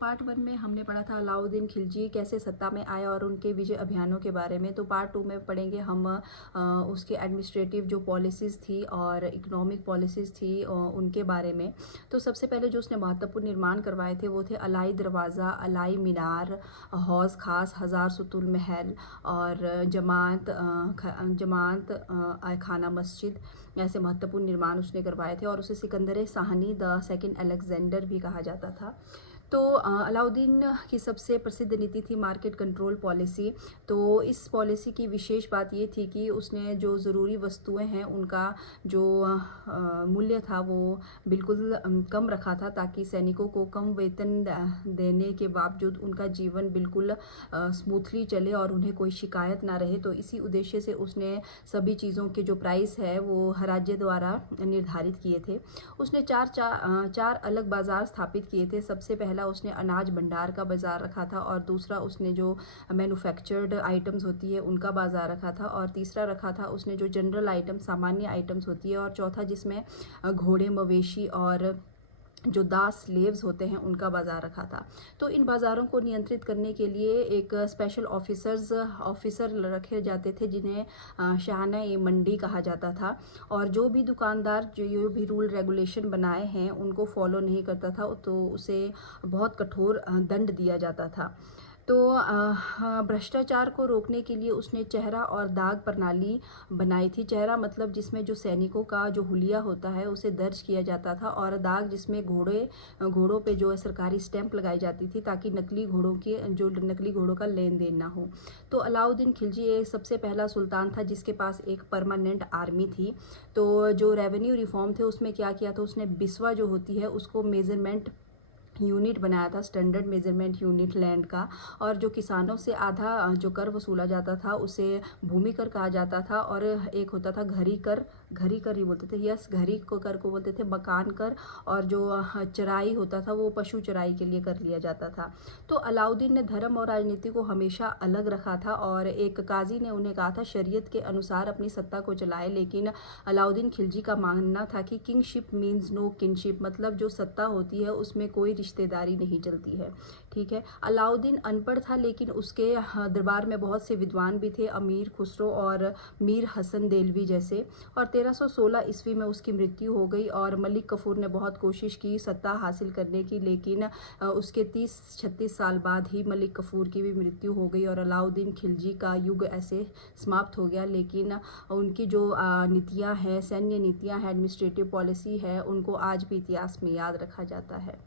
Part 1 में हमने पढ़ा था अलाउद्दीन खिलजी कैसे सत्ता में आया और उनके विजय अभियानों के बारे में। तो पार्ट 2 में पढ़ेंगे हम उसके एडमिनिस्ट्रेटिव जो पॉलिसीज़ थी और इकोनॉमिक पॉलिसीज़ थी उनके बारे में। तो सबसे पहले जो उसने महत्वपूर्ण निर्माण करवाए थे वो थे अलाई दरवाज़ा, अलाई मीनार, हौज़ खास, हज़ार सुतुल महल और जमात खाना मस्जिद। ऐसे महत्वपूर्ण निर्माण उसने करवाए थे और उसे Sikandar Sahni the second Alexander भी कहा जाता था। तो अलाउद्दीन की सबसे प्रसिद्ध नीति थी मार्केट कंट्रोल पॉलिसी। तो इस पॉलिसी की विशेष बात ये थी कि उसने जो ज़रूरी वस्तुएं हैं उनका जो मूल्य था वो बिल्कुल कम रखा था, ताकि सैनिकों को कम वेतन देने के बावजूद उनका जीवन बिल्कुल स्मूथली चले और उन्हें कोई शिकायत ना रहे। तो इसी उद्देश्य से उसने सभी चीज़ों के जो प्राइस है वो राज्य द्वारा निर्धारित किए थे। उसने चार अलग बाज़ार स्थापित किए थे। सबसे पहला उसने अनाज भंडार का बाज़ार रखा था, और दूसरा उसने जो मैन्युफैक्चर्ड आइटम्स होती है उनका बाज़ार रखा था, और तीसरा रखा था उसने जो जनरल आइटम सामान्य आइटम्स होती है, और चौथा जिसमें घोड़े, मवेशी और जो दास स्लेव्स होते हैं उनका बाज़ार रखा था। तो इन बाज़ारों को नियंत्रित करने के लिए एक स्पेशल ऑफिसर रखे जाते थे, जिन्हें शाहना ए मंडी कहा जाता था। और जो भी दुकानदार जो भी रूल रेगुलेशन बनाए हैं उनको फॉलो नहीं करता था तो उसे बहुत कठोर दंड दिया जाता था। तो भ्रष्टाचार को रोकने के लिए उसने चेहरा और दाग प्रणाली बनाई थी। चेहरा मतलब जिसमें जो सैनिकों का जो हुलिया होता है उसे दर्ज किया जाता था, और दाग जिसमें घोड़ों पे जो है सरकारी स्टैंप लगाई जाती थी, ताकि नकली घोड़ों का लेन देन ना हो। तो अलाउद्दीन खिलजी एक सबसे पहला सुल्तान था जिसके पास एक परमानेंट आर्मी थी। तो जो रेवेन्यू रिफॉर्म थे उसमें क्या किया था, उसने बिस्वा जो होती है उसको मेजरमेंट यूनिट बनाया था, स्टैंडर्ड मेजरमेंट यूनिट लैंड का। और जो किसानों से आधा जो कर वसूला जाता था उसे भूमि कर कहा जाता था, और एक होता था घरी कर ही बोलते थे, यस घरी को कर को बोलते थे, मकान कर, और जो चराई होता था वो पशु चराई के लिए कर लिया जाता था। तो अलाउद्दीन ने धर्म और राजनीति को हमेशा अलग रखा था, और एक काजी ने उन्हें कहा था शरीयत के अनुसार अपनी सत्ता को चलाए। लेकिन अलाउद्दीन खिलजी का मानना था कि किंगशिप मीन्स नो किनशिप, मतलब जो सत्ता होती है उसमें कोई रिश्तेदारी नहीं चलती है। ठीक है। अलाउद्दीन अनपढ़ था, लेकिन उसके दरबार में बहुत से विद्वान भी थे, अमीर खुसरो और मीर हसन देलवी जैसे। और 1316 ईस्वी में उसकी मृत्यु हो गई, और मलिक कफूर ने बहुत कोशिश की सत्ता हासिल करने की, लेकिन उसके 30-36 साल बाद ही मलिक कफूर की भी मृत्यु हो गई और अलाउद्दीन खिलजी का युग ऐसे समाप्त हो गया। लेकिन उनकी जो नीतियाँ हैं, सैन्य नीतियाँ हैं, एडमिनिस्ट्रेटिव पॉलिसी है, उनको आज भी इतिहास में याद रखा जाता है।